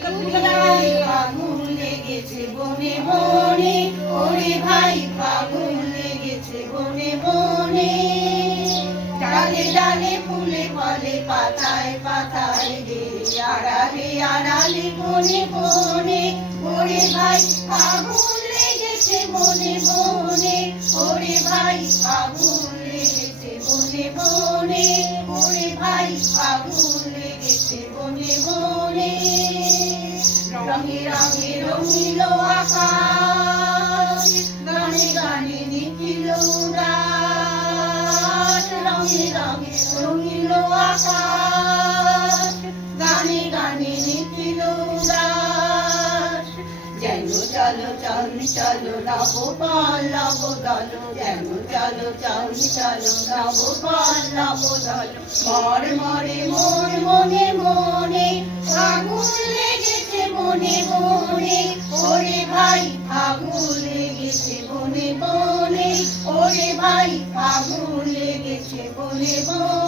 ফাগুন লেগেছে বনে বনে, ওরে ভাই ফাগুন লেগেছে বনে বনে। ডালে ডালে ফুলে ফলে পাতায় পাতায় রে, আড়ালে আড়ালে কোণে কোণে, ওরে ভাই ফাগুন লেগেছে বনে বনে, ওরে ভাই ফাগুন লেগেছে বনে বনে, ওরে ভাই ফাগুন লেগেছে বনে বনে। রঙে রঙে রঙিল আকাশ, গানে গানে নিখিল উদাস। রঙে রঙে রঙিল আকাশ, গানে গানে নিখিল উদাস। যেন চলো চঞ্চল নব পল্লব দল, যেন চলো চঞ্চল নব পল্লব দল। মর মরে মোর মনে মনে, ফাগুন লেগেছে বনে বনে, ওরে ভাই ফাগুন লেগেছে বনে বনে, ওরে ভাই ফাগুন লেগেছে বনে বনে।